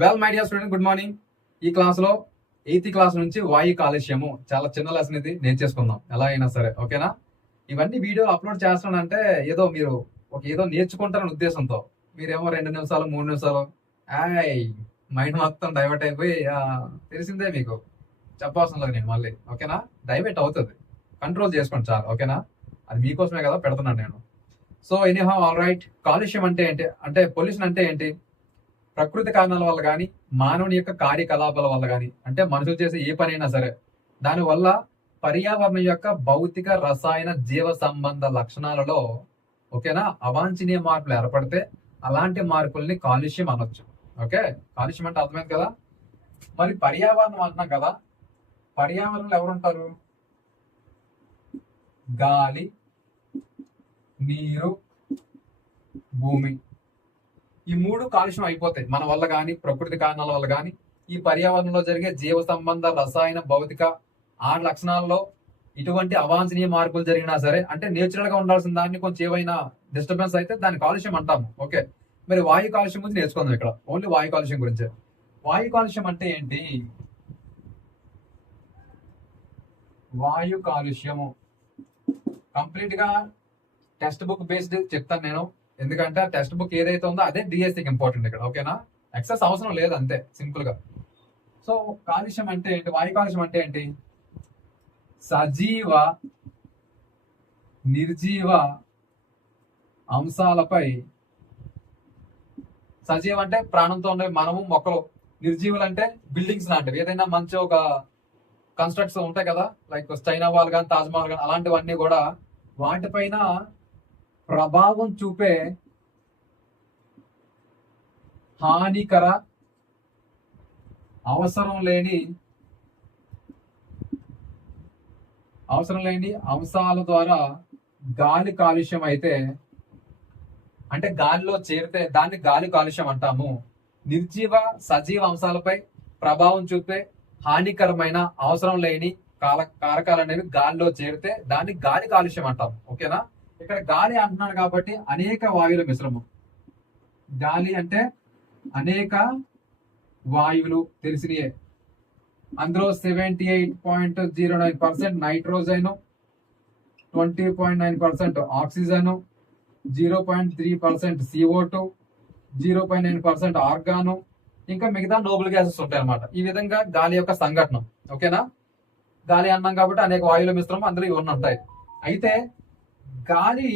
Well my dear student, good morning. ఈ class లో 8th class నుంచి వాయు కాలుష్యము చాలా చిన్న లెసన్ ఇది నేర్చేసుకుందాం ఎలా అయినా సరే, ఓకేనా? ఇవన్నీ వీడియో అప్లోడ్ చేస్తానంటే ఏదో మీరు ఏదో నేర్చుకుంటారని ఉద్దేశంతో మీరేమో 2 నిమిషాలు 3 నిమిషాలు మైండ్ మొత్తం డైవర్ట్ అయిపోయి తెలిసిందే మీకు, చెప్పవలసిన లేదు నేను మళ్ళీ, ఓకేనా? డైవర్ట్ అవుతుంది, కంట్రోల్ చేసుకోండి చాలు, ఓకేనా? అది మీకోసమే కదా పెడుతున్నాను నేను. So anyhow, all right. కాలుష్యం అంటే ఏంటి అంటే, పొల్యూషన్ అంటే ఏంటి? ప్రకృతి కారణాల వల్ల కానీ, మానవుని యొక్క కార్యకలాపాల వల్ల కానీ, అంటే మనుషులు చేసే ఏ పని అయినా సరే దానివల్ల పర్యావరణం యొక్క భౌతిక, రసాయన, జీవ సంబంధ లక్షణాలలో, ఓకేనా, అవాంఛనీయ మార్పులు ఏర్పడితే అలాంటి మార్పుల్ని కాలుష్యం అనొచ్చు. ఓకే, కాలుష్యం అంటే అర్థమైంది కదా. మరి పర్యావరణం అంటున్నాం కదా, పర్యావరణంలో ఎవరుంటారు? గాలి, నీరు, భూమి. ఈ 3 కాలుష్యం అయిపోతాయి మన వల్ల కానీ, ప్రకృతి కారణాల వల్ల కానీ. ఈ పర్యావరణంలో జరిగే జీవ సంబంధ, రసాయన, భౌతిక ఆ లక్షణాల్లో ఇటువంటి అవాంఛనీయ మార్పులు జరిగినా సరే, అంటే నేచురల్ గా ఉండాల్సిన దాన్ని కొంచెం ఏవైనా డిస్టర్బెన్స్ అయితే దాన్ని కాలుష్యం అంటాము. ఓకే, మరి వాయు కాలుష్యం గురించి నేర్చుకుందాం. ఇక్కడ ఓన్లీ వాయు కాలుష్యం గురించే. వాయు కాలుష్యం అంటే ఏంటి? వాయు కాలుష్యము కంప్లీట్ గా టెక్స్ట్ బుక్ బేస్డ్ చెప్తాను నేను, ఎందుకంటే టెక్స్ట్ బుక్ ఏదైతే ఉందో అదే డిఎస్సికి ఇంపార్టెంట్ ఇక్కడ, ఓకేనా? ఎక్సెస్ అవసరం లేదు, అంతే సింపుల్ గా. సో కాలుష్యం అంటే ఏంటి? వాయు కాలుష్యం అంటే ఏంటి? సజీవ, నిర్జీవ అంశాలపై, సజీవ అంటే ప్రాణంతో ఉండే మనము, మొక్కలు. నిర్జీవులు అంటే బిల్డింగ్స్ లాంటివి, ఏదైనా మంచి ఒక కన్స్ట్రక్ట్స్ ఉంటాయి కదా, లైక్ చైనా వాల్ కానీ, తాజ్మహల్ కానీ, అలాంటివన్నీ కూడా వాటిపైన ప్రభావం చూపే హానికర, అవసరం లేని అంశాల ద్వారా గాలి కాలుష్యం అయితే, అంటే గాలిలో చేరితే దాన్ని గాలి కాలుష్యం అంటాము. నిర్జీవ, సజీవ అంశాలపై ప్రభావం చూపే హానికరమైన, అవసరం లేని కారకాలు అనేవి గాలిలో చేరితే దాన్ని గాలి కాలుష్యం అంటాము. ఓకేనా? ఇక్కడ గాలి అంటున్నాను కాబట్టి అనేక వాయువుల మిశ్రమం. గాలి అంటే అనేక వాయువులు తెలిసినయే. అందులో 78.09% నైట్రోజన్, 20.9% ఆక్సిజన్, 0.3% CO2, 0.9% ఆర్గాను, ఇంకా మిగతా నోబుల్ గ్యాసెస్ ఉంటాయి అన్నమాట. ఈ విధంగా గాలి యొక్క సంఘటన. ఓకేనా? గాలి అన్నాం కాబట్టి అనేక వాయువుల మిశ్రమం, అందులో ఇవన్నీ ఉంటాయి. అయితే గాలి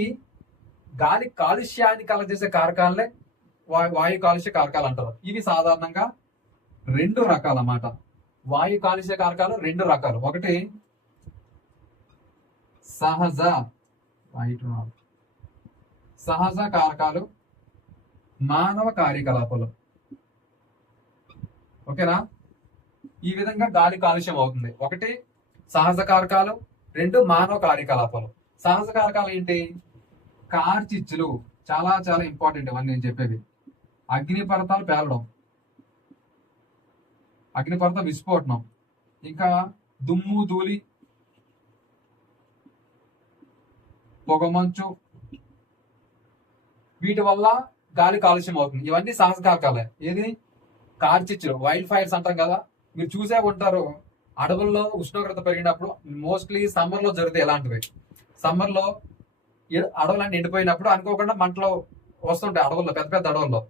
కాలుష్యాన్ని కలగజేసే కారకాలనే వాయు కాలుష్య కారకాలు అంటారు. ఇవి సాధారణంగా 2 రకాలు అన్నమాట. వాయు కాలుష్య కారకాలు 2 రకాలు. ఒకటి సహజ కారకాలు, మానవ కార్యకలాపాలు. ఓకేనా? ఈ విధంగా గాలి కాలుష్యం అవుతుంది. ఒకటి సహజ కారకాలు, 2 మానవ కార్యకలాపాలు. సహజ కారకాలు ఏంటి? కార్చిచ్చులు, చాలా చాలా ఇంపార్టెంట్ ఇవన్నీ నేను చెప్పేవి. అగ్నిపర్వతాలు పేలడం, అగ్నిపర్వత విస్ఫోటనం, ఇంకా దుమ్ము, ధూళి, పొగమంచు, వీటి వల్ల గాలి కాలుష్యం అవుతుంది. ఇవన్నీ సహజ కారకాలే. ఏది? కార్చిచ్చులు, వైల్డ్ ఫైర్స్ అంటాం కదా, మీరు చూసే ఉంటారు. అడవుల్లో ఉష్ణోగ్రత పెరిగినప్పుడు, మోస్ట్లీ సమ్మర్ లో జరుగుతాయి ఇలాంటివి. సమ్మర్ లో అడవులన్నీ ఎండిపోయినప్పుడు అనుకోకుండా మంటలు వస్తుంటాయి అడవుల్లో, పెద్ద పెద్ద అడవుల్లో.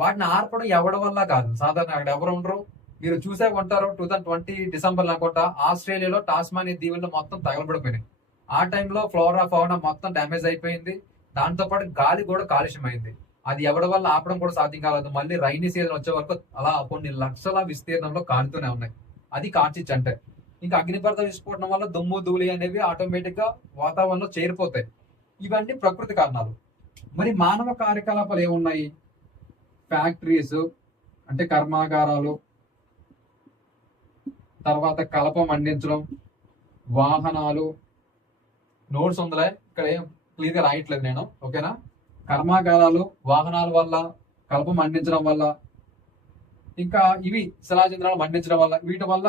వాటిని ఆర్పడం ఎవరి వల్ల కాదు, సాధారణ అక్కడ ఎవరు ఉండరు. మీరు చూసే ఉంటారు 2020 డిసెంబర్ అనుకుంటా, ఆస్ట్రేలియాలో టాస్మానియా దీవుల్లో మొత్తం తగలబడిపోయినాయి. ఆ టైంలో ఫ్లోరా, ఫౌనా మొత్తం డ్యామేజ్ అయిపోయింది. దాంతో పాటు గాలి కూడా కాలుష్యం అయింది. అది ఎవరి వల్ల ఆపడం కూడా సాధ్యం కాలేదు. మళ్ళీ రైనీ సీజన్ వచ్చే వరకు అలా కొన్ని లక్షల విస్తీర్ణంలో కాలుతూనే ఉన్నాయి. అది కార్చిచ్చు అంటే. ఇంకా అగ్నిపర్వత విస్ఫోటనం వల్ల దుమ్ము, ధూళి అనేవి ఆటోమేటిక్ గా వాతావరణంలో చేరిపోతాయి. ఇవన్నీ ప్రకృతి కారణాలు. మరి మానవ కార్యకలాపాలు ఏమున్నాయి? ఫ్యాక్టరీస్ అంటే కర్మాగారాలు, తర్వాత కలప మండించడం, వాహనాలు. నోట్స్ ఉందిలే, ఇక్కడ ఏం క్లియర్ గా రాయట్లేదు నేను, ఓకేనా? కర్మాగారాలు, వాహనాల వల్ల, కలప మండించడం వల్ల, ఇంకా ఇవి శిలాజంధ్రాలు మండించడం వల్ల, వీటి వల్ల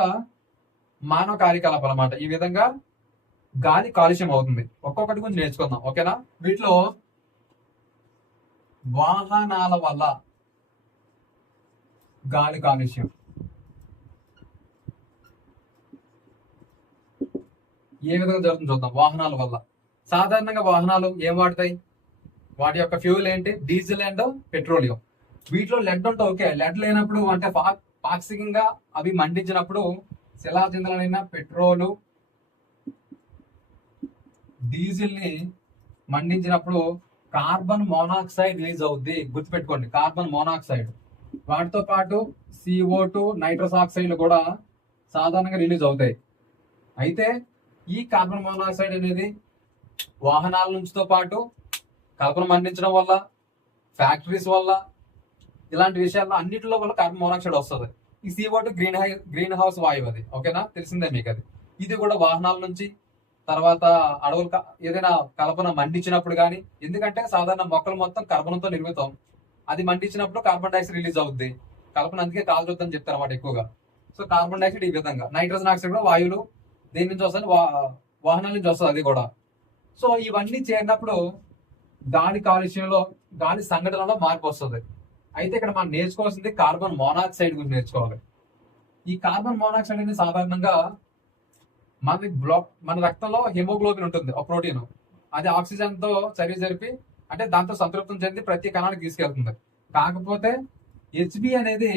మానవ కార్యకలాపాలు అన్నమాట. ఈ విధంగా గాలి కాలుష్యం అవుతుంది. ఒక్కొక్కటి గురించి నేర్చుకుందాం, ఓకేనా? వీటిలో వాహనాల వల్ల గాలి కాలుష్యం ఏ విధంగా జరుగుతుంది చూద్దాం. వాహనాల వల్ల సాధారణంగా వాహనాలు ఏం వాడతాయి, వాటి యొక్క ఫ్యూల్ ఏంటి, డీజిల్ అండ్ పెట్రోలియం. వీటిలో లెడ్ ఉంటే ఓకే, లెడ్ లేనప్పుడు అంటే పాక్షికంగా అవి మండించినప్పుడు శిలాజంధ్రాలైన పెట్రోలు డీజిల్ ని మండించినప్పుడు కార్బన్ మోనాక్సైడ్ రిలీజ్ అవుద్ది. గుర్తుపెట్టుకోండి, కార్బన్ మోనాక్సైడ్. వాటితో పాటు CO2 నైట్రస్ ఆక్సైడ్లు కూడా సాధారణంగా రిలీజ్ అవుతాయి. అయితే ఈ కార్బన్ మోనాక్సైడ్ అనేది వాహనాల నుంచితో పాటు కలపను మండించడం వల్ల, ఫ్యాక్టరీస్ వల్ల, ఇలాంటి విషయాల్లో అన్నిటిలో వల్ల కార్బన్ మోనాక్సైడ్ వస్తుంది. ఈ CO2 గ్రీన్ హౌస్ వాయువు, అది ఓకేనా, తెలిసిందే మీకు అది. ఇది కూడా వాహనాల నుంచి, తర్వాత అడవులు ఏదైనా కలపన మండించినప్పుడు కానీ, ఎందుకంటే సాధారణ మొక్కలు మొత్తం కర్బనంతో నిర్మితం, అది మండించినప్పుడు కార్బన్ డైఆక్సైడ్ రిలీజ్ అవుద్ది. కలపన అందుకే కాల్చొద్దని చెప్తారు అన్నమాట ఎక్కువగా. సో కార్బన్ డైఆక్సైడ్ ఈ విధంగా, నైట్రోజన్ ఆక్సైడ్ కూడా వాయువులు దేని నుంచి వస్తుంది, వాహనాల నుంచి వస్తుంది అది కూడా. సో ఇవన్నీ చేరినప్పుడు గాలి కాలుష్యంలో, గాలి సంఘటనలో మార్పు వస్తుంది. అయితే ఇక్కడ మనం నేర్చుకోవాల్సింది కార్బన్ మోనాక్సైడ్ గురించి నేర్చుకోవాలి. ఈ కార్బన్ మోనాక్సైడ్ అనేది సాధారణంగా మన రక్తంలో హిమోగ్లోబిన్ ఉంటుంది, ఒక ప్రోటీన్. అది ఆక్సిజన్ తో చర్య జరిపి, అంటే దాంతో సంతృప్తం చెంది ప్రతి కణానికి తీసుకెళ్తుంది. కాకపోతే హెచ్బి అనేది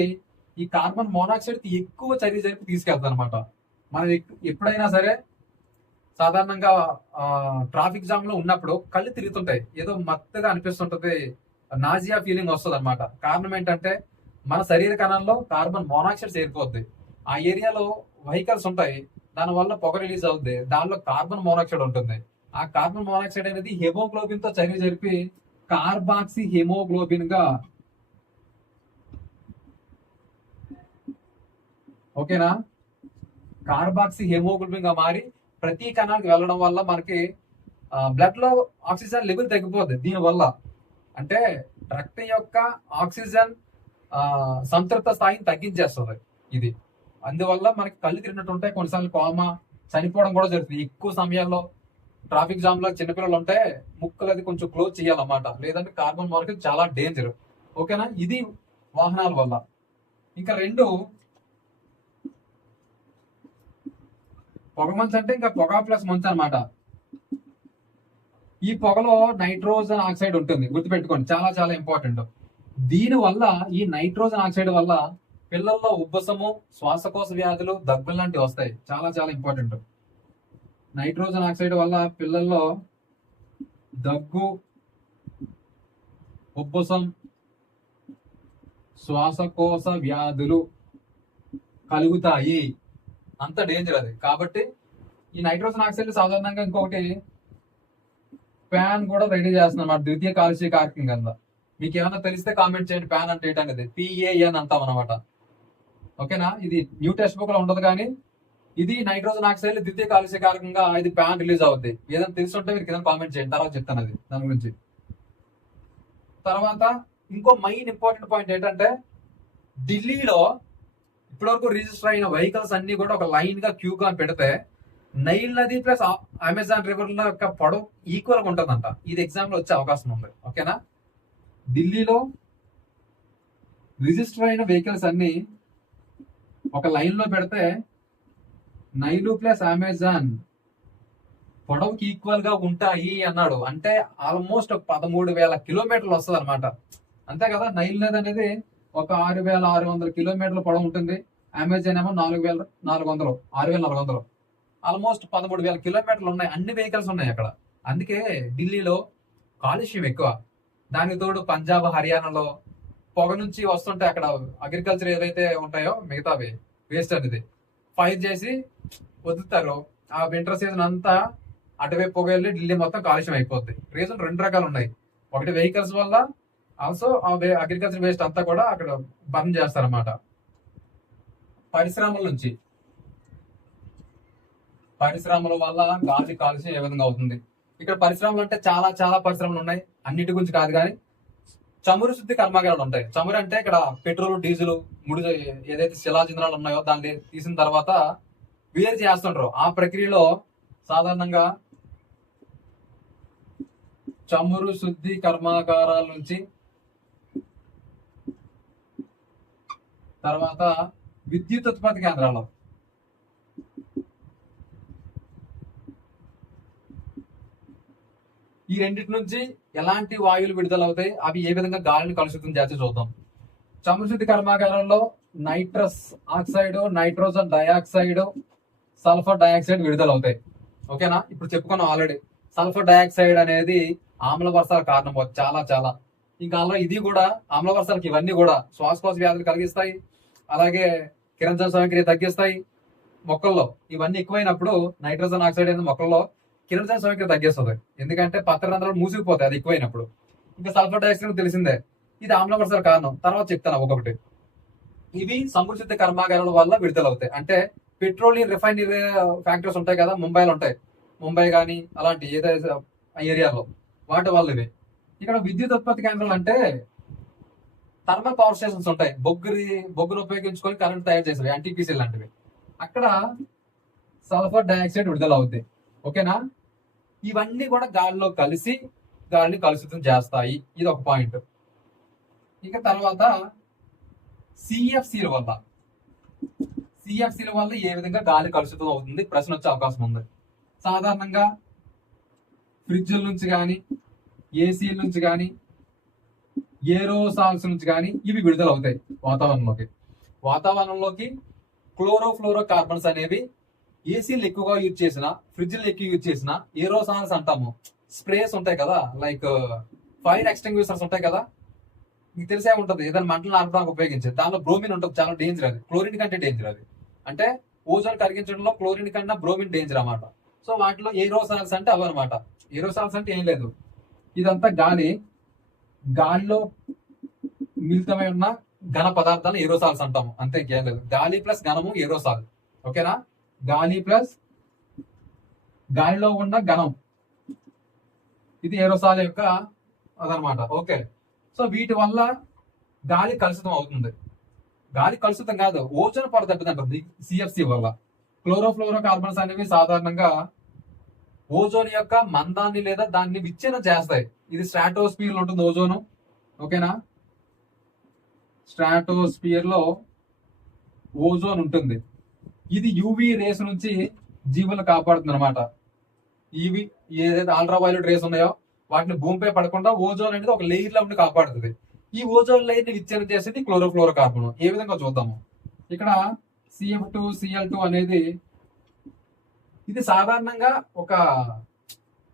ఈ కార్బన్ మోనాక్సైడ్ కి ఎక్కువ చర్య జరిపి తీసుకెళ్తుంది అనమాట. మనం ఎప్పుడైనా సరే సాధారణంగా ట్రాఫిక్ జామ్ లో ఉన్నప్పుడు కళ్ళు తిరుగుతుంటాయి, ఏదో మత్తుగా అనిపిస్తుంటది, నాజియా ఫీలింగ్ వస్తుంది అనమాట. కారణం ఏంటంటే మన శరీర కణంలో కార్బన్ మోనాక్సైడ్ చేరిపోద్ది. ఆ ఏరియాలో వెహికల్స్ ఉంటాయి, దాని వల్ల పొగ రిలీజ్ అవుద్ది, దానిలో కార్బన్ మోనాక్సైడ్ ఉంటుంది. ఆ కార్బన్ మోనాక్సైడ్ అనేది హెమోగ్లోబిన్ తో చర్య జరిపి కార్బాక్సీ హెమోగ్లోబిన్ గా, ఓకేనా, కార్బాక్సీ హెమోగ్లోబిన్ గా మారి ప్రతి కణానికి వెళ్ళడం వల్ల మనకి బ్లడ్ లో ఆక్సిజన్ లెవెల్ తగ్గిపోద్ది. దీనివల్ల అంటే రక్తం యొక్క ఆక్సిజన్ సంతృప్త స్థాయిని తగ్గించేస్తుంది ఇది. అందువల్ల మనకి కళ్ళు తిరిగినట్టు ఉంటాయి, కొన్నిసార్లు కోమా, చనిపోవడం కూడా జరుగుతుంది. ఎక్కువ సమయాల్లో ట్రాఫిక్ జామ్ లో చిన్నపిల్లలు ఉంటే ముక్కలు అది కొంచెం క్లోజ్ చేయాలన్నమాట, లేదంటే కార్బన్ మోనాక్సైడ్ చాలా డేంజర్. ఓకేనా, ఇది వాహనాల వల్ల. ఇంకా రెండు, పొగ మంచు అంటే ఇంకా పొగ ప్లస్ మంచు అనమాట. ఈ పొగలో నైట్రోజన్ ఆక్సైడ్ ఉంటుంది, గుర్తుపెట్టుకోండి, చాలా చాలా ఇంపార్టెంట్. దీని వల్ల, ఈ నైట్రోజన్ ఆక్సైడ్ వల్ల పిల్లల్లో ఉబ్బసము, శ్వాసకోశ వ్యాధులు, దగ్గులు లాంటివి వస్తాయి. చాలా చాలా ఇంపార్టెంట్. నైట్రోజన్ ఆక్సైడ్ వల్ల పిల్లల్లో దగ్గు, ఉబ్బసం, శ్వాసకోశ వ్యాధులు కలుగుతాయి. అంత డేంజర్ అది. కాబట్టి ఈ నైట్రోజన్ ఆక్సైడ్ సాధారణంగా ఇంకొకటి ప్యాన్ కూడా రెడీ చేస్తున్నమాట, ద్వితీయ కాలుష్య కారకం కింద. మీకు ఏమైనా తెలిస్తే కామెంట్ చేయండి, ప్యాన్ అంటే ఏంటనేది. PAN అంటాం అనమాట, ఓకేనా. ఇది న్యూ టెక్స్ట్ బుక్ లో ఉండదు, కానీ ఇది నైట్రోజన్ ఆక్సైడ్ ద్వితీయ కాలుష్య కారకంగా ఇది ప్యాన్ రిలీజ్ అవుద్ది. ఏదైనా తెలుసుంటే మీరు కింద కామెంట్ చేయండి, తర్వాత చెప్తాను అది దాని గురించి. తర్వాత ఇంకో మెయిన్ ఇంపార్టెంట్ పాయింట్ ఏంటంటే, ఢిల్లీలో ఇప్పటివరకు రిజిస్టర్ అయిన వెహికల్స్ అన్ని కూడా ఒక లైన్ గా క్యూ గా పెడితే నైల్ నది ప్లస్ అమెజాన్ రివర్ యొక్క పొడవు ఈక్వల్ గా ఉంటుందంట. ఇది ఎగ్జామ్ లో వచ్చే అవకాశం ఉంది, ఓకేనా. ఢిల్లీలో రిజిస్టర్ అయిన వెహికల్స్ అన్ని ఒక లైన్ లో పెడితే నైలు ప్లస్ అమెజాన్ పొడవుకి ఈక్వల్ గా ఉంటాయి అన్నాడు. అంటే ఆల్మోస్ట్ 13,000 కిలోమీటర్లు వస్తుంది అనమాట. అంతే కదా, నైల్ నది అనేది ఒక 6,600 కిలోమీటర్ల పొడవు ఉంటుంది. అమెజాన్ ఏమో 4,400, 6,400, ఆల్మోస్ట్ 13,000 కిలోమీటర్లు ఉన్నాయి. అన్ని వెహికల్స్ ఉన్నాయి అక్కడ. అందుకే ఢిల్లీలో కాలుష్యం ఎక్కువ. దానికి తోడు పంజాబ్, హర్యానాలో పొగ నుంచి వస్తుంటే అక్కడ అగ్రికల్చర్ ఏదైతే ఉంటాయో మిగతావి వేస్ట్ అనేది ఫైర్ చేసి వదులుతారు. ఆ వింటర్ సీజన్ అంతా అటువైపు పొగ వెళ్ళి ఢిల్లీ మొత్తం కాలుష్యం అయిపోద్ది. రీజన్ 2 రకాలు ఉన్నాయి. ఒకటి వెహికల్స్ వల్ల, ఆల్సో అగ్రికల్చర్ వేస్ట్ అంతా కూడా అక్కడ బర్న్ చేస్తారన్నమాట. పరిశ్రమల నుంచి, పరిశ్రమల వల్ల గాలి కాలుష్యం ఏ విధంగా అవుతుంది. ఇక్కడ పరిశ్రమలు అంటే చాలా చాలా పరిశ్రమలు ఉన్నాయి, అన్నిటి గురించి కాదు. కానీ చమురు శుద్ధి కర్మాగారాలు ఉంటాయి. చమురు అంటే ఇక్కడ పెట్రోల్, డీజిల్, ముడి ఏదైతే శిలాజింద్రాలు ఉన్నాయో దాన్ని తీసిన తర్వాత వేరు చేస్తుంటారు. ఆ ప్రక్రియలో సాధారణంగా చమురు శుద్ధి కర్మాగారాల నుంచి తర్వాత విద్యుత్ ఉత్పత్తి కేంద్రాలు. ఈ రెండింటి నుంచి ఎలాంటి వాయువులు విడుదలవుతాయి, అవి ఏ విధంగా గాలిని కలుషితం చేస్తే చూద్దాం. చమురు శుద్ధి కర్మాగారంలో nitrous oxide, nitrogen dioxide, sulphur dioxide విడుదలవుతాయి. ఓకేనా? ఇప్పుడు చెప్పుకున్నాం ఆల్రెడీ. సల్ఫర్ డయాక్సైడ్ అనేది ఆమ్ల వర్షాల కారణం చాలా చాలా. ఇంకా అలా ఇది కూడా ఆమ్ల వర్షాలకి ఇవన్నీ కూడా శ్వాసకోశ వ్యాధులు కలిగిస్తాయి, అలాగే కిరణజన సమక్రియ తగ్గిస్తాయి. మొక్కల్లో ఇవన్నీ ఎక్కువైనప్పుడు నైట్రోజన్ ఆక్సైడ్ అనేది మొక్కల్లో కిరణజన సమక్రియ తగ్గిస్తుంది, ఎందుకంటే పత్రరంధ్రాలు మూసుకుపోతాయి అది ఎక్కువైనప్పుడు. ఇంకా సల్ఫర్ డయాక్సైడ్ తెలిసిందే, ఇది ఆమ్ల వర్షాల కారణం. తర్వాత చెప్తాను ఒక్కొక్కటి. ఇవి చమురు శుద్ధి కర్మాగారాల వల్ల విడుదలవుతాయి. అంటే పెట్రోలియం రిఫైనరీ ఫ్యాక్టరీస్ ఉంటాయి కదా, ముంబైలో ఉంటాయి, ముంబై కానీ అలాంటి ఏదైతే ఏరియాలో, వాటి వల్ల ఇవి. ఇక్కడ విద్యుత్ ఉత్పత్తి కేంద్రాలు అంటే థర్మల్ పవర్ స్టేషన్స్ ఉంటాయి, బొగ్గును ఉపయోగించుకొని కరెంట్ తయారు చేసేవి, ఎన్టీపీసీ లాంటివి. అక్కడ సల్ఫర్ డయాక్సైడ్ విడుదల అవుద్ది. ఓకేనా? ఇవన్నీ కూడా గాలిలో కలిసి గాలిని కలుషితం చేస్తాయి. ఇది ఒక పాయింట్. ఇక తర్వాత సిఎఫ్సీల వల్ల ఏ విధంగా గాలి కలుషితం అవుతుంది ప్రశ్న వచ్చే అవకాశం ఉంది. సాధారణంగా ఫ్రిడ్జ్ల నుంచి కానీ, ఏసీల నుంచి కానీ, ఏరోసాల్స్ నుంచి కానీ ఇవి విడుదల అవుతాయి వాతావరణంలోకి. క్లోరోఫ్లోరో కార్బన్స్ అనేవి ఏసీలు ఎక్కువగా యూజ్ చేసిన, ఫ్రిడ్జ్లు ఎక్కువ యూజ్ చేసిన ఏరోసాల్స్ అంటాము. స్ప్రేస్ ఉంటాయి కదా, లైక్ ఫైర్ ఎక్స్టింగ్విషర్స్ ఉంటాయి కదా, మీకు తెలిసే ఉంటుంది, ఏదైనా మంటలు ఆర్పడానికి ఉపయోగించేది. దానిలో బ్రోమిన్ ఉంటుంది, చాలా డేంజర్ అది, క్లోరిన్ కంటే డేంజర్ అది. అంటే ఓజోన్ కరిగించడంలో క్లోరిన్ కన్నా బ్రోమిన్ డేంజర్ అన్నమాట. సో వాటిలో ఏరోసాల్స్ అంటే అవి అనమాట. ఏరోసాల్స్ అంటే ఏం లేదు, ఇదంతా గాలిలో మిళితమై ఉన్న ఘన పదార్థాలు ఏరోసాల్స్ అంటాము, అంతే, ఇంకేం లేదు. గాలి ప్లస్ ఘనము ఏరోసాల్. ఓకేనా? గాలి ప్లస్ గాలిలో ఉన్న ఘనం, ఇది ఏరోసాల్ యొక్క అదనమాట. ఓకే, సో వీటి వల్ల గాలి కలుషితం అవుతుంది. గాలి కలుషితం కాదు, ఓజోన్ పొర దెబ్బతింటుంది సిఎఫ్సి వల్ల. క్లోరోఫ్లోరో కార్బన్స్ అనేవి సాధారణంగా ఓజోన్ యొక్క మందాన్ని లేదా దాన్ని విచ్ఛిన్నం చేస్తాయి. ఇది స్ట్రాటోస్పియర్ లో ఉంటుంది ఓజోను. ఓకేనా? స్ట్రాటోస్పియర్ లో ఓజోన్ ఉంటుంది. ఇది యూవి రేస్ నుంచి జీవులను కాపాడుతుంది అనమాట. ఇవి ఏదైతే అల్ట్రా వైలెట్ రేస్ ఉన్నాయో వాటిని భూమిపై పడకుండా ఓజోన్ అనేది ఒక లేయర్ లో ఉండి కాపాడుతుంది. ఈ ఓజోన్ లేయర్ ని విచ్ఛిన్నం చేసేది క్లోరోఫ్లోరో కార్బన్. ఏ విధంగా చూద్దాము. ఇక్కడ CF2 Cl2 అనేది ఇది సాధారణంగా ఒక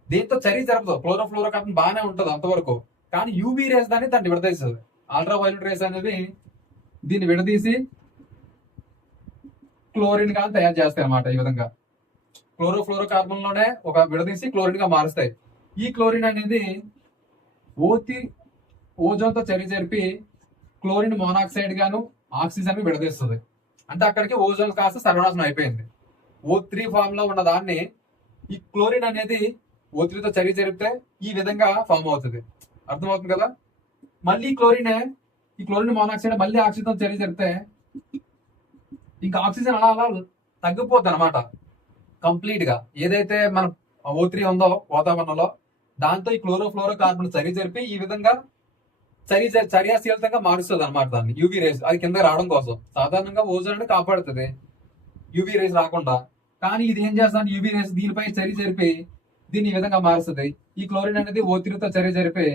దేంతో చర్య జరపదు. క్లోరోఫ్లోరో కార్బన్ బాగానే ఉంటుంది అంతవరకు, కానీ యూవీ రేస్ దాన్ని విడదీస్తుంది. అల్ట్రా వైలెట్ రేస్ అనేది దీన్ని విడదీసి క్లోరిన్ గా తయారు చేస్తాయి అన్నమాట. ఈ విధంగా క్లోరోఫ్లోరో కార్బన్ లోనే ఒక విడదీసి క్లోరిన్ గా మారుస్తాయి. ఈ క్లోరిన్ అనేది ఓజోన్ తో చర్య జరిపి క్లోరిన్ మోనాక్సైడ్ గాను ఆక్సిజన్ విడదీస్తుంది. అంటే అక్కడికి ఓజోన్ కాస్త సర్వనాశనం అయిపోయింది. O3 ఫామ్ లో ఉన్న దాన్ని ఈ క్లోరిన్ అనేది O3 తో చర్య జరిపితే ఈ విధంగా ఫామ్ అవుతుంది. అర్థమవుతుంది కదా? మళ్ళీ ఈ క్లోరిన్ మోనాక్సైడ్ మళ్ళీ ఆక్సిజన్ చర్య జరిపితే ఇంకా ఆక్సిజన్ అలా తగ్గిపోద్ది అనమాట కంప్లీట్ గా. ఏదైతే మన O3 ఉందో వాతావరణంలో, దాంతో ఈ క్లోరోఫ్లోరో కార్బన్ చర్య జరిపి ఈ విధంగా చర్యాశీలతంగా మారుస్తుంది అనమాట దాన్ని. యూవీ రేస్ అది కింద రావడం కోసం. సాధారణంగా ఓజోన్ అనేది కాపాడుతుంది యూవీ రేస్ రాకుండా, కానీ ఇది ఏం చేస్తుంది, యూవీ రేస్ దీనిపై చర్య జరిపి దీన్ని ఈ విధంగా మారుస్తుంది. ఈ క్లోరిన్ అనేది O3 తో చర్య జరిపి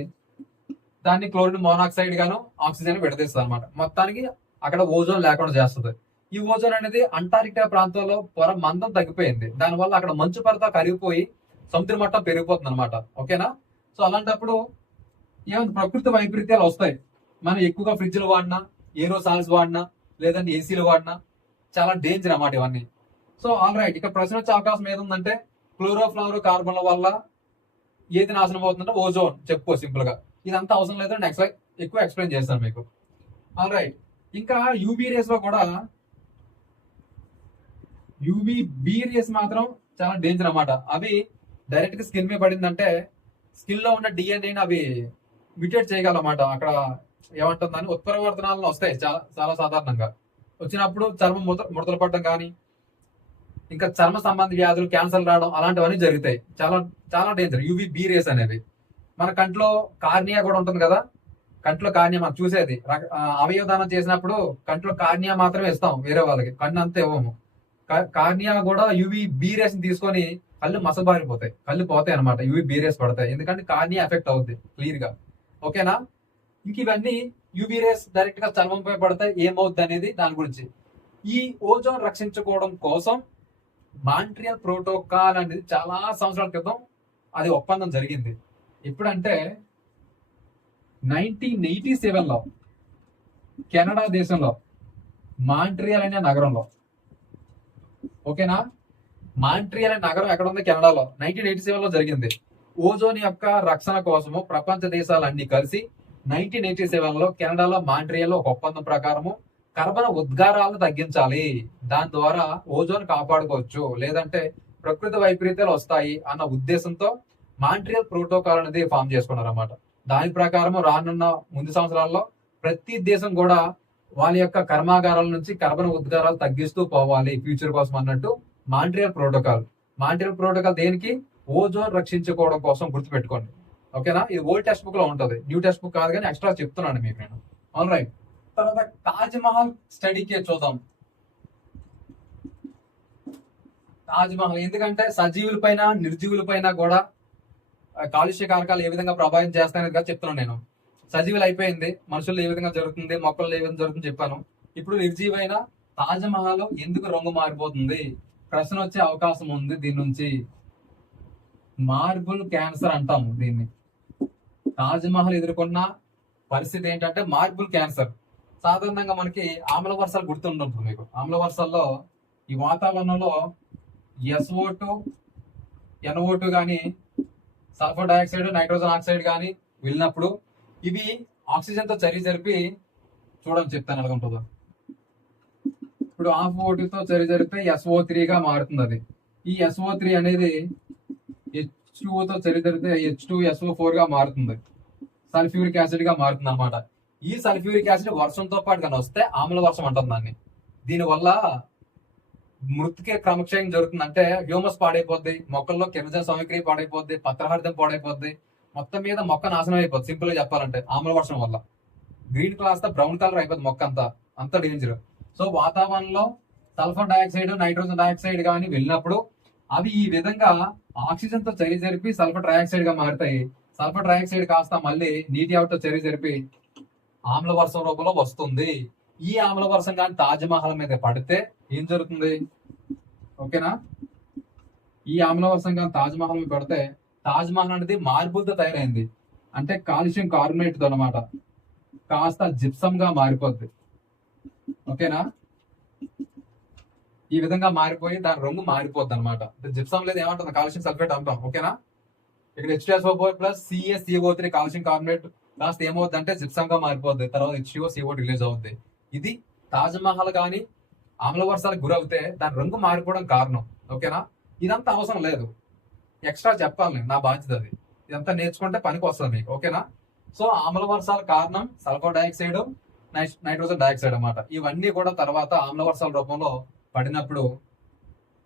దాన్ని క్లోరిన్ మోనాక్సైడ్ గాను ఆక్సిజన్ విడదీస్తుంది అనమాట. మొత్తానికి అక్కడ ఓజోన్ లేకుండా చేస్తుంది. ఈ ఓజోన్ అనేది అంటార్కిటికా ప్రాంతంలో పొర మందం తగ్గిపోయింది. దానివల్ల అక్కడ మంచు పొరతో కరిగిపోయి సముద్ర మట్టం పెరిగిపోతుంది అనమాట. ఓకేనా? సో అలాంటప్పుడు ఏమైనా ప్రకృతి వైపరీత్యాలు వస్తాయి. మనం ఎక్కువగా ఫ్రిడ్జ్లు వాడినా, ఏరోసాల్స్ వాడినా, లేదంటే ఏసీలు వాడినా చాలా డేంజర్ అన్నమాట ఇవన్నీ. సో ఆల్ రైట్, ఇక ప్రశ్న వచ్చే అవకాశం ఏముందంటే క్లోరోఫ్లోరో కార్బన్ల వల్ల ఏది నాశనం అవుతుందంటే ఓజోన్ చెప్పుకో సింపుల్ గా. ఇదంతా అవసరం లేదు, నెక్స్ట్ ఎక్కువ ఎక్స్ప్లెయిన్ చేస్తాను మీకు. ఆల్ రైట్, ఇంకా యూవీ రేస్ లో కూడా యూవీబీ రేస్ మాత్రం చాలా డేంజర్ అన్నమాట. అవి డైరెక్ట్ గా స్కిన్ మీద పడిందంటే స్కిన్ లో ఉన్న డిఎన్ఏని అవి మ్యూటేట్ చేయగలమాట. అక్కడ ఏమంటుందని ఉత్పరివర్తనాలను వస్తాయి చాలా చాలా సాధారణంగా. వచ్చినప్పుడు చర్మం ముడతలు పడడం కానీ, ఇంకా చర్మ సంబంధ వ్యాధులు, క్యాన్సర్ రావడం అలాంటివన్నీ జరుగుతాయి. చాలా చాలా డేంజర్ యూవీబీ రేస్ అనేవి. మన కంట్లో కార్నియా కూడా ఉంటుంది కదా, కంట్లో కార్నియా మనం చూసేది అవయవదానం చేసినప్పుడు కంట్లో కార్నియా మాత్రమే ఇస్తాం, వేరే వాళ్ళకి కన్ను అంతా ఇవ్వము. కార్నియా కూడా యూవి బీ రేస్ తీసుకొని కళ్ళు మసబారిపోతాయి, కళ్ళు పోతాయి అనమాట, యూవి బీ రేస్ పడతాయి, ఎందుకంటే కార్నియా ఎఫెక్ట్ అవుద్ది క్లియర్ గా. ఓకేనా? ఇంక ఇవన్నీ యూవి రేస్ డైరెక్ట్ గా చర్మంపై పడతాయి, ఏమవుద్ది అనేది దాని గురించి. ఈ ఓజోన్ రక్షించుకోవడం కోసం మాంట్రియల్ ప్రోటోకాల్ అనేది చాలా సంవత్సరాల క్రితం అది ఒప్పందం జరిగింది. ఎప్పుడంటే 1987లో కెనడా దేశంలో మాంట్రియల్ అనే నగరంలో. ఓకేనా? మాంట్రియల్ అనే నగరం ఎక్కడ ఉంది? కెనడాలో. 1987లో జరిగింది. ఓజోన్ యొక్క రక్షణ కోసము ప్రపంచ దేశాలన్నీ కలిసి 1987లో కెనడాలో మాంట్రియల్లో ఒక ఒప్పందం ప్రకారము కర్బన ఉద్గారాలను తగ్గించాలి, దాని ద్వారా ఓజోన్ కాపాడుకోవచ్చు, లేదంటే ప్రకృతి వైపరీత్యాలు వస్తాయి అన్న ఉద్దేశంతో మాంట్రియల్ ప్రోటోకాల్ అనేది ఫామ్ చేసుకున్నారు అన్నమాట. దాని ప్రకారం రానున్న ముందు సంవత్సరాల్లో ప్రతి దేశం కూడా వాళ్ళ యొక్క కర్మాగారాల నుంచి కర్బన ఉద్గారాలు తగ్గిస్తూ పోవాలి ఫ్యూచర్ కోసం అన్నట్టు మాంట్రియల్ ప్రోటోకాల్. మాంట్రియల్ ప్రోటోకాల్ దేనికి? ఓజోన్ రక్షించుకోవడం కోసం, గుర్తుపెట్టుకోండి. ఓకేనా? ఇది ఓల్డ్ టెక్స్ట్ బుక్ లో ఉంటది, న్యూ టెక్స్ట్ బుక్ కాదు, కానీ ఎక్స్ట్రా చెప్తున్నాను మీకు నేను. All right. తర్వాత తాజ్ మహల్ స్టడీకే చూద్దాం. తాజ్ మహల్ ఎందుకంటే సజీవుల పైన నిర్జీవుల పైన కూడా కాలుష్య కారకాలు ఏ విధంగా ప్రభావితం చేస్తాయనేది చెప్తున్నాను నేను. సజీవులు అయిపోయింది, మనుషులు ఏ విధంగా జరుగుతుంది, మొక్కలు ఏ విధంగా జరుగుతుంది చెప్పాను. ఇప్పుడు నిర్జీవైన తాజ్ మహల్ ఎందుకు రంగు మారిపోతుంది? ప్రశ్న వచ్చే అవకాశం ఉంది దీని నుంచి. మార్బుల్ క్యాన్సర్ అంటాము దీన్ని. తాజ్ మహల్ ఎదుర్కొన్న పరిస్థితి ఏంటంటే మార్బుల్ క్యాన్సర్. సాధారణంగా మనకి ఆమ్ల వర్షాలు గుర్తుంటుంది మీకు. ఆమ్ల వర్షాల్లో ఈ వాతావరణంలో SO2, NO2 కానీ, సల్ఫర్ డైఆక్సైడ్, నైట్రోజన్ ఆక్సైడ్ కానీ వెళ్ళినప్పుడు ఇవి ఆక్సిజన్ తో చర్య జరిపి, చూడండి చెప్తాను ఎలా ఉంటుందో. ఇప్పుడు O2 తో చర్య జరిపి SO3 గా మారుతుంది అది. ఈ SO3 అనేది H2O తో చర్య జరిపితే H2SO4 గా మారుతుంది, సల్ఫ్యూరిక్ యాసిడ్ గా మారుతుంది అనమాట. ఈ సల్ఫ్యూరిక్ యాసిడ్ వర్షంతో పాటు కానీ వస్తే ఆమ్ల వర్షం అంటుంది దాన్ని. దీనివల్ల మృతికే క్రమక్షయం జరుగుతుంది. అంటే హ్యూమస్ పాడైపోద్ది, మొక్కల్లో కిరణజన సమక్రియ పాడైపోద్ది, పత్రహరితం పాడైపోద్ది, మొత్తం మీద మొక్క నాశనం అయిపోద్ది. సింపుల్ గా చెప్పాలంటే ఆమ్ల వర్షం వల్ల గ్రీన్ క్లాస్ బ్రౌన్ కలర్ అయిపోద్ది మొక్క అంతా, అంత డేంజర్. సో వాతావరణంలో సల్ఫర్ డైఆక్సైడ్, నైట్రోజన్ డైఆక్సైడ్ కానీ వెళ్ళినప్పుడు అవి ఈ విధంగా ఆక్సిజన్ తో చర్య జరిపి సల్ఫర్ డైఆక్సైడ్ గా మారుతాయి. సల్ఫర్ డైఆక్సైడ్ కాస్త మళ్ళీ నీటి ఆవిరితో చర్య జరిపి ఆమ్ల వర్షం రూపంలో వస్తుంది. ఈ ఆమ్ల వర్షం కానీ తాజ్ మహల్ మీద పడితే ఏం జరుగుతుంది? ఓకేనా? ఈ ఆమ్ల వర్షం కానీ తాజ్ మహల్ మీద పడితే, తాజ్ మహల్ అనేది మార్బుల్ తో తయారైంది, అంటే కాల్షియం కార్బోనేట్ తో అనమాట, కాస్త జిప్సమ్ గా మారిపోద్ది. ఓకేనా? ఈ విధంగా మారిపోయి దాని రంగు మారిపోద్ది అనమాట. జిప్సమ్ లేదు ఏమంటుంది? కాల్షియం సల్ఫేట్ అంటాం. ఓకేనా? ఇక్కడ H2SO4 plus CaCO3 calcium carbonate కాస్త ఏమవుద్ది అంటే జిప్సమ్ గా మారిపోద్ది, తర్వాత H2CO రిలీజ్ అవుద్ది. ఇది తాజ్ మహల్ కానీ ఆమ్ల వర్షాలకు గురవుతే దాని రంగు మారిపోవడం కారణం. ఓకేనా? ఇదంతా అవసరం లేదు, ఎక్స్ట్రా చెప్పాలి, నా బాధ్యత అది. ఇదంతా నేర్చుకుంటే పనికి వస్తుంది మీకు. ఓకేనా? సో ఆమ్ల వర్షాల కారణం సల్ఫర్ డైఆక్సైడ్, నైట్రోజన్ డైఆక్సైడ్ అన్నమాట. ఇవన్నీ కూడా తర్వాత ఆమ్ల వర్షాల రూపంలో పడినప్పుడు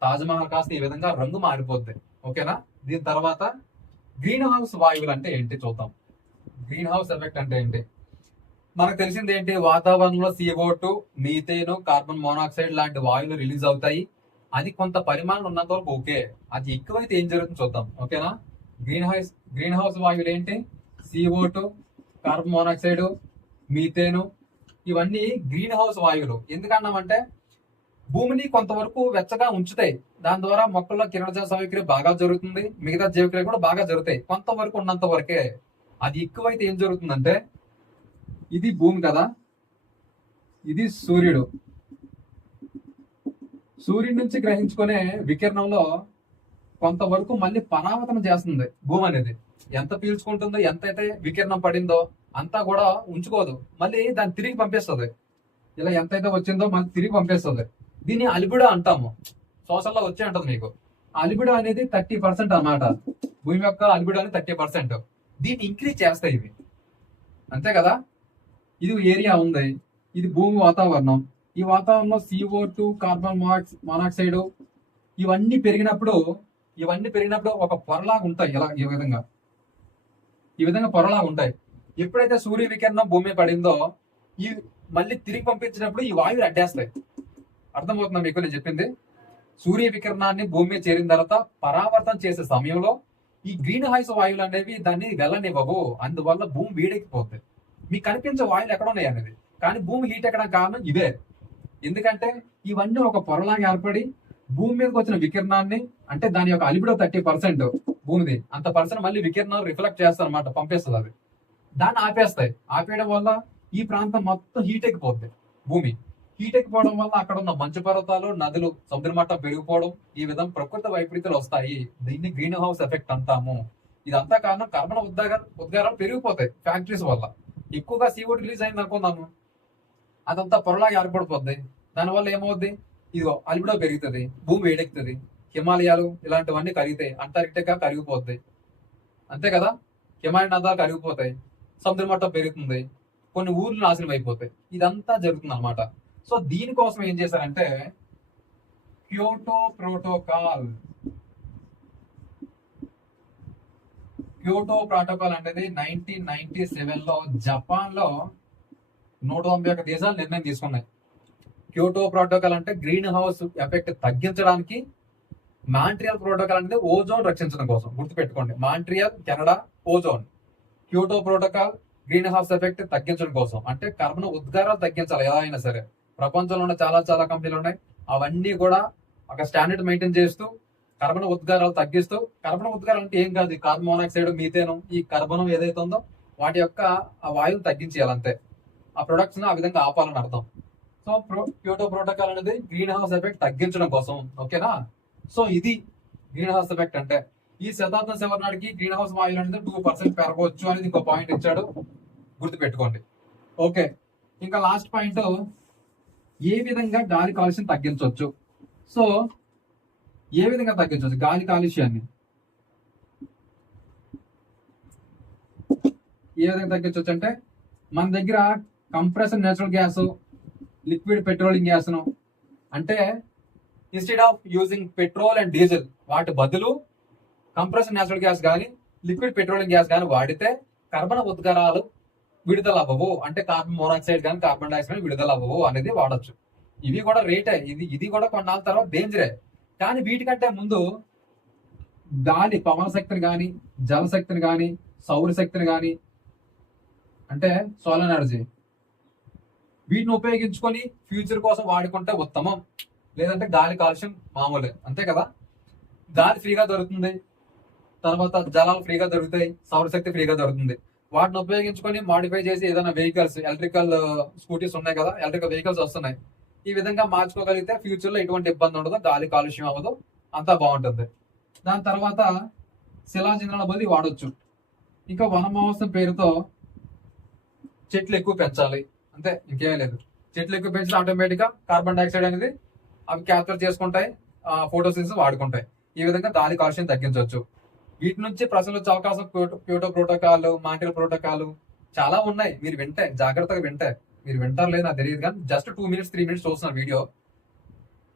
తాజ్ మహల్ కాస్త ఈ విధంగా రంగు మారిపోద్ది. ఓకేనా? దీని తర్వాత గ్రీన్ హౌస్ వాయువులు అంటే ఏంటి చూద్దాం. గ్రీన్ హౌస్ ఎఫెక్ట్ అంటే ఏంటి? మనకు తెలిసింది ఏంటి? వాతావరణంలో CO2, మీథేన్, కార్బన్ మోనాక్సైడ్ లాంటి వాయువులు రిలీజ్ అవుతాయి. అది కొంత పరిమాణం ఉన్నంత వరకు ఓకే, అది ఎక్కువైతే ఏం జరుగుతుంది చూద్దాం. ఓకేనా? గ్రీన్ హౌస్ వాయువులు ఏంటి? CO2, కార్బన్ మోనాక్సైడ్, మీథేన్, ఇవన్నీ గ్రీన్ హౌస్ వాయువులు. ఎందుకన్నామంటే భూమిని కొంతవరకు వెచ్చగా ఉంచుతాయి, దాని ద్వారా మొక్కల్లో కిరణజన సమక్రియ బాగా జరుగుతుంది, మిగతా జీవక్రియ కూడా బాగా జరుగుతాయి, కొంతవరకు ఉన్నంత వరకే. అది ఎక్కువైతే ఏం జరుగుతుందంటే, ఇది భూమి కదా, ఇది సూర్యుడు. సూర్యుడి నుంచి గ్రహించుకునే వికిరణంలో కొంతవరకు మళ్ళీ పరావర్తనం చేస్తుంది భూమి అనేది. ఎంత పీల్చుకుంటుందో, ఎంతైతే వికిరణం పడిందో అంతా కూడా ఉంచుకోదు, మళ్ళీ దాన్ని తిరిగి పంపిస్తుంది. ఇలా ఎంతైతే వచ్చిందో మళ్ళీ తిరిగి పంపిస్తుంది. దీన్ని అలిబిడో అంటాము, సోషల్లో వచ్చే ఉంటుంది మీకు. అలిబిడో అనేది 30% అన్నమాట. భూమి యొక్క అలిబిడో అనేది 30%. దీన్ని ఇంక్రీజ్ చేస్తాయి ఇవి, అంతే కదా. ఇది ఏరియా ఉంది, ఇది భూమి వాతావరణం. ఈ వాతావరణంలో CO2, కార్బన్ మోనాక్సైడ్ ఇవన్నీ పెరిగినప్పుడు ఒక పొరలాగా ఉంటాయి. ఇలా ఈ విధంగా పొరలాగా ఉంటాయి. ఎప్పుడైతే సూర్య వికిరణం భూమి మీద పడిందో ఈ మళ్ళీ తిరిగి పంపించినప్పుడు ఈ వాయువులు అడ్డేస్తాయి. అర్థమవుతుందా మీకు నేను చెప్పింది? సూర్య వికిరణాన్ని భూమి మీద చేరిన తర్వాత పరావర్తనం చేసే సమయంలో ఈ గ్రీన్ హౌస్ వాయువులు అనేవి దాన్ని వెళ్ళనివ్వవు. అందువల్ల భూమి వేడెక్కిపోద్ది. మీకు కనిపించే వాయువులు ఎక్కడ ఉన్నాయి అనేది, కానీ భూమి హీట్ ఎక్కడం కారణం ఇవే. ఎందుకంటే ఇవన్నీ ఒక పొరలాగా ఏర్పడి భూమి మీదకి వచ్చిన వికిరణాన్ని, అంటే దాని యొక్క అలిబిడో 30% భూమిది, అంత పర్సెంట్ మళ్ళీ వికిరణాలు రిఫ్లెక్ట్ చేస్తారు అనమాట, పంపిస్తుంది అది. దాన్ని ఆపేస్తాయి. ఆపేయడం వల్ల ఈ ప్రాంతం మొత్తం హీట్ ఎక్కిపోద్ది. భూమి హీట్ ఎక్కిపోవడం వల్ల అక్కడ ఉన్న మంచు పర్వతాలు, నదులు, సముద్ర మట్టం పెరిగిపోవడం, ఈ విధంగా ప్రకృతి వైపరీత్యాలు వస్తాయి. దీన్ని గ్రీన్ హౌస్ ఎఫెక్ట్ అంటాము. ఇదంతా కారణం కర్బన ఉద్గారాలు పెరిగిపోతాయి ఫ్యాక్టరీస్ వల్ల. ఎక్కువగా CO2 రిలీజ్ అయింది అనుకుందాము, అదంతా పొరలాగా ఏర్పడిపోద్ది. దానివల్ల ఏమవుద్ది, ఇదిగో అలిబిడో పెరుగుతుంది, భూమి వేడెక్కుతుంది, హిమాలయాలు ఇలాంటివన్నీ కరుగుతాయి, అంటార్కిటికా కరిగిపోద్ది. అంతే కదా, హిమాలయ నదాలు కరిగిపోతాయి, సముద్ర మట్టం పెరుగుతుంది, కొన్ని ఊర్లు నాశనం అయిపోతాయి. ఇదంతా జరుగుతుంది అనమాట. సో దీనికోసం ఏం చేశారంటే క్యోటో ప్రోటోకాల్. క్యోటో ప్రోటోకాల్ అనేది 1997లో జపాన్ లో 191 దేశాలు నిర్ణయం తీసుకున్నాయి. క్యోటో ప్రోటోకాల్ అంటే గ్రీన్ హౌస్ ఎఫెక్ట్ తగ్గించడానికి, మాంట్రియల్ ప్రోటోకాల్ అనేది ఓజోన్ రక్షించడం కోసం. గుర్తుపెట్టుకోండి, Montreal Canada, ozone. Kyoto protocol green house effect తగ్గించడం కోసం, అంటే కర్బన ఉద్గారాలు తగ్గించాలి ఎలా అయినా సరే. ప్రపంచంలో ఉన్న చాలా కంపెనీలు ఉన్నాయి, అవన్నీ కూడా ఒక స్టాండర్డ్ మెయింటైన్ చేస్తూ కర్బన ఉద్గారాలు తగ్గిస్తూ. కర్బన ఉద్గారాలు అంటే ఏం కాదు, కార్బన్ మోనాక్సైడ్, మీథేనం, ఈ కర్బనం ఏదైతే ఉందో వాటి యొక్క ఆ వాయువులు తగ్గించేయాలి అంతే. ఆ ప్రొడక్ట్స్ ఆ విధంగా ఆపాలని అర్థం. సో క్యోటో ప్రోటోకాల్ అనేది గ్రీన్ హౌస్ ఎఫెక్ట్ తగ్గించడం కోసం. ఓకేనా? సో ఇది గ్రీన్ హౌస్ ఎఫెక్ట్ అంటే. ఈ శతాబ్దం చివరి నాటికి గ్రీన్ హౌస్ వాయువులు అనేది 2% పెరగవచ్చు అనేది ఇంకో పాయింట్ ఇచ్చాడు, గుర్తుపెట్టుకోండి. ఓకే, ఇంకా లాస్ట్ పాయింట్, ఏ విధంగా గాలి కాలుష్యం తగ్గించవచ్చు. సో ఏ విధంగా తగ్గించవచ్చు గాలి కాలుష్యాన్ని? ఏ విధంగా తగ్గించవచ్చు అంటే, మన దగ్గర compressor natural gas, liquid patrolling gas ను, అంటే instead of using petrol and diesel వాటి బదులు కంప్రెసర్ నేచురల్ గ్యాస్ కానీ లిక్విడ్ పెట్రోలింగ్ గ్యాస్ కానీ వాడితే కర్బన ఉద్గారాలు విడుదల అవ్వవు, అంటే కార్బన్ మోనాక్సైడ్ కానీ కార్బన్ డైఆక్సైడ్ విడుదల అవ్వవు అనేది వాడచ్చు. ఇవి కూడా రేటే, ఇది కూడా కొన్నాళ్ళ తర్వాత డేంజరే. కానీ వీటికంటే ముందు గాలి పవన శక్తిని కానీ, జలశక్తిని కానీ, సౌరశక్తిని కానీ, అంటే సోలార్ ఎనర్జీ, వీటిని ఉపయోగించుకొని ఫ్యూచర్ కోసం వాడుకుంటే ఉత్తమం. లేదంటే గాలి కాలుష్యం మామూలే, అంతే కదా. గాలి ఫ్రీగా దొరుకుతుంది, తర్వాత జలాలు ఫ్రీగా దొరుకుతాయి, సౌరశక్తి ఫ్రీగా దొరుకుతుంది. వాటిని ఉపయోగించుకొని మాడిఫై చేసి ఏదైనా వెహికల్స్, ఎలక్ట్రికల్ స్కూటీస్ ఉన్నాయి కదా, ఎలక్ట్రికల్ వెహికల్స్ వస్తున్నాయి, ఈ విధంగా మార్చుకోగలిగితే ఫ్యూచర్ లో ఎటువంటి ఇబ్బంది ఉండదు, గాలి కాలుష్యం అవ్వదు, అంతా బాగుంటుంది. దాని తర్వాత శిలాజంధ్రాల బదులు వాడొచ్చు. ఇంకా వన మహోత్సవం పేరుతో చెట్లు ఎక్కువ పెంచాలి, అంతే, ఇంకేమీ లేదు. చెట్లు ఎక్కువ పెంచితే ఆటోమేటిక్ గా కార్బన్ డైఆక్సైడ్ అనేది అవి క్యాప్చర్ చేసుకుంటాయి, ఫోటోసిన్సిస్ వాడుకుంటాయి. ఈ విధంగా గాలి కాలుష్యం తగ్గించవచ్చు. వీటి నుంచి ప్రశ్నలు వచ్చే అవకాశం క్యోటో ప్రోటోకాల్, మాంట్రియల్ ప్రోటోకాల్ చాలా ఉన్నాయి. మీరు వింటే, జాగ్రత్తగా వింటే, మీరు వింటారు లేదు నాకు తెలియదు, కానీ జస్ట్ 2 minutes 3 minutes చూస్తున్న వీడియో,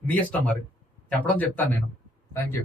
మీ ఇష్టం, మరి చెప్పడం చెప్తాను నేను. Thank you.